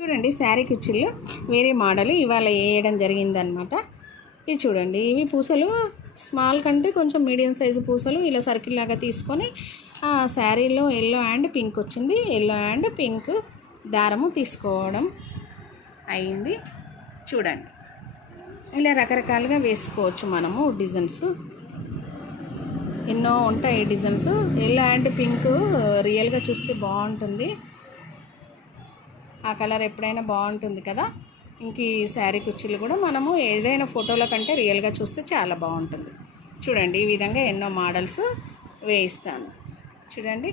చూడండి శారీ కుచ్చిళ్ళు వేరే మోడల్ ఇవాళ వేయడం జరిగిందనమాట. ఇది చూడండి, ఇవి పూసలు స్మాల్ కంటే కొంచెం మీడియం సైజు పూసలు ఇలా సర్కిల్ లాగా తీసుకొని శారీలో ఎల్లో అండ్ పింక్ వచ్చింది. ఎల్లో అండ్ పింక్ దారము తీసుకోవడం అయింది. చూడండి, ఇలా రకరకాలుగా వేసుకోవచ్చు మనము డిజైన్స్. ఎన్నో ఉంటాయి డిజైన్స్. ఎల్లో అండ్ పింక్ రియల్గా చూస్తే బాగుంటుంది. ఆ కలర్ ఎప్పుడైనా బాగుంటుంది కదా. ఇంక ఈ శారీ కుర్చీలు కూడా మనము ఏదైనా ఫోటోల కంటే రియల్గా చూస్తే చాలా బాగుంటుంది. చూడండి, ఈ విధంగా ఎన్నో మోడల్స్ వేయిస్తాను. చూడండి.